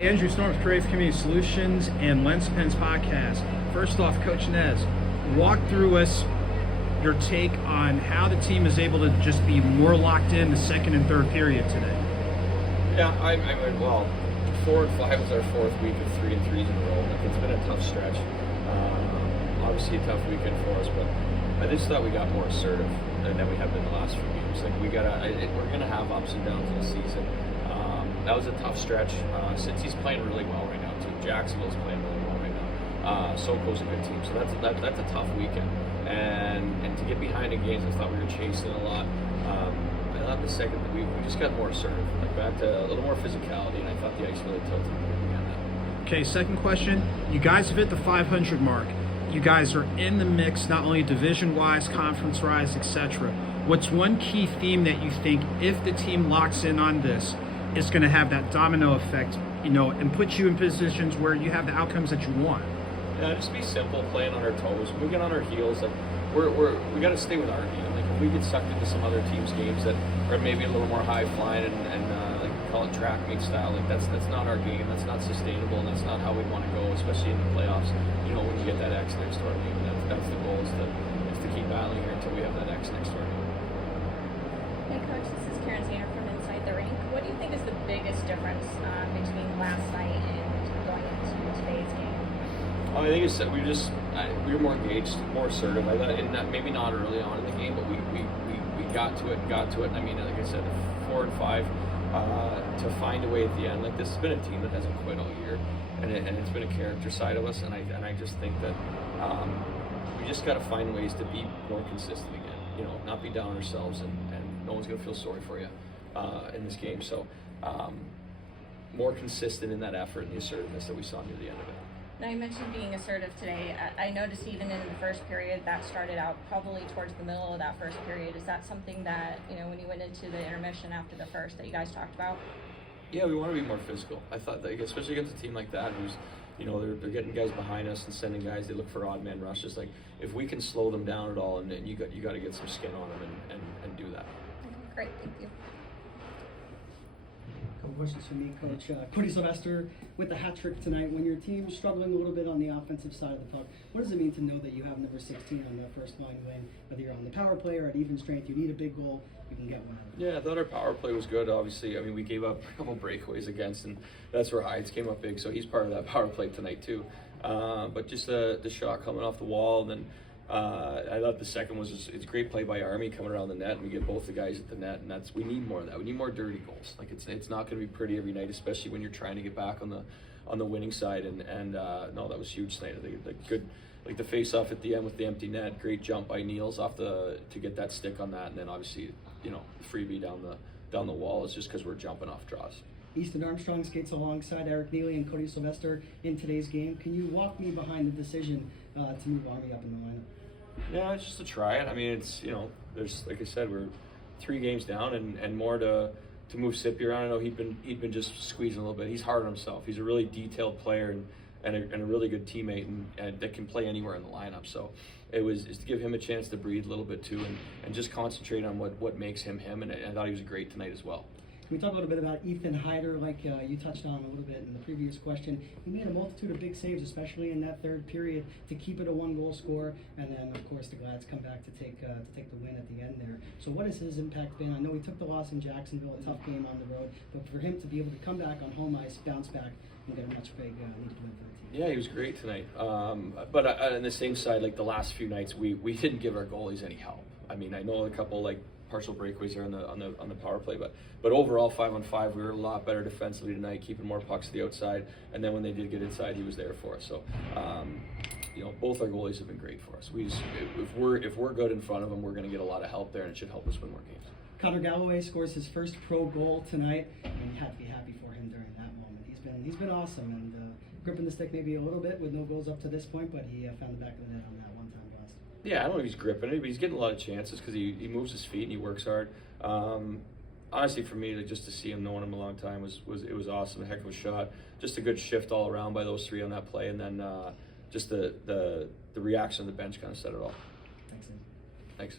Andrew Storms, Creative Community Solutions and Lens Pens podcast. First off, Coach Nez, walk through us your take on how the team is able to just be more locked in the second and third period today. Yeah, I mean, well, 4 and 5 was our fourth week of 3 and 3s in a row. Like, it's been a tough stretch. Obviously a tough weekend for us, but I just thought we got more assertive than we have been the last few games. Like, we're gonna have ups and downs in the season. That was a tough stretch. Cincy's playing really well right now too. Jacksonville's playing really well right now. SoCo's a good team, so that's a tough weekend. And to get behind in games, I thought we were chasing a lot. I thought the second we just got more assertive, like back to a little more physicality, and I thought the ice really tilted on that. Okay, second question. You guys have hit the 500 mark. You guys are in the mix, not only division-wise, conference-wise, etc. What's one key theme that you think, if the team locks in on this, is going to have that domino effect, and put you in positions where you have the outcomes that you want? Yeah, just be simple, playing on our toes. When we get on our heels, like we got to stay with our game. Like, if we get sucked into some other teams' games that are maybe a little more high flying and like call it track meet style, like that's not our game. That's not sustainable, and that's not how we want to go, especially in the playoffs. When you get that X next to our name, that's the goal is to keep battling here until we have that X next to our name. Hey Coach, this is Karen Sainer from Inside the Rink. What do you think is the biggest difference between last night and going into today's game? I think it's that we were more engaged, more assertive. I thought, and maybe not early on in the game, but we got to it. I mean, like I said, 4 and 5 to find a way at the end. Like, this has been a team that hasn't quit all year, and it's been a character side of us. And I just think that we just got to find ways to be more consistent again. Not be down on ourselves, and no one's gonna feel sorry for you in this game. So more consistent in that effort and the assertiveness that we saw near the end of it. Now, you mentioned being assertive today. I noticed even in the first period, that started out probably towards the middle of that first period. Is that something that, when you went into the intermission after the first, that you guys talked about? Yeah, we want to be more physical. I thought that, especially against a team like that, who's, they're getting guys behind us and sending guys. They look for odd man rushes. Like, if we can slow them down at all, and you got to get some skin on them and do that. Great, thank you. Couple questions from me, Coach. Cody Sylvester with the hat trick tonight. When your team's struggling a little bit on the offensive side of the puck, what does it mean to know that you have number 16 on the first line wing? Whether you're on the power play or at even strength, you need a big goal, you can get one out of it. Yeah, I thought our power play was good. Obviously, I mean, we gave up a couple breakaways against, and that's where Hydes came up big, so he's part of that power play tonight too. But just the shot coming off the wall, and then I thought the second was it's a great play by Army coming around the net, and we get both the guys at the net, and we need more of that. We need more dirty goals. Like, it's not going to be pretty every night, especially when you're trying to get back on the winning side. And no, that was huge tonight. I think like good, like the face off at the end with the empty net, great jump by Niels to get that stick on that, and then obviously the freebie down the wall is just because we're jumping off draws. Easton Armstrong skates alongside Eric Neely and Cody Sylvester in today's game. Can you walk me behind the decision to move Army up in the lineup? Yeah, it's just to try it. I mean, it's, there's, like I said, we're 3 games down and more to move Sippy around. I know he'd been just squeezing a little bit. He's hard on himself. He's a really detailed player and a really good teammate and that can play anywhere in the lineup. So it's to give him a chance to breathe a little bit too and just concentrate on what makes him him. And I thought he was great tonight as well. Can we talk a little bit about Ethan Hyder, like you touched on a little bit in the previous question? He made a multitude of big saves, especially in that third period, to keep it a 1-goal score, and then of course the Glads come back to take the win at the end there. So what has his impact been? I know he took the loss in Jacksonville, a tough game on the road, but for him to be able to come back on home ice, bounce back, and get a much big needed win for the team. Yeah, he was great tonight. But on the same side, like the last few nights, we didn't give our goalies any help. I mean, I know a couple partial breakaways here on the power play, but overall 5-on-5 we were a lot better defensively tonight, keeping more pucks to the outside, and then when they did get inside, he was there for us. So both our goalies have been great for us. If we're good in front of them, we're going to get a lot of help there, and it should help us win more games. Connor Galloway scores his first pro goal tonight, and you have to be happy for him during that moment. He's been awesome, and gripping the stick maybe a little bit with no goals up to this point, but he found the back of the net on that one-time blast. Yeah, I don't know if he's gripping it, but he's getting a lot of chances because he moves his feet and he works hard. Honestly, for me, just to see him, knowing him a long time, was awesome. A heck of a shot. Just a good shift all around by those 3 on that play, and then just the reaction of the bench kind of said it all. Thanks, Ed. Thanks.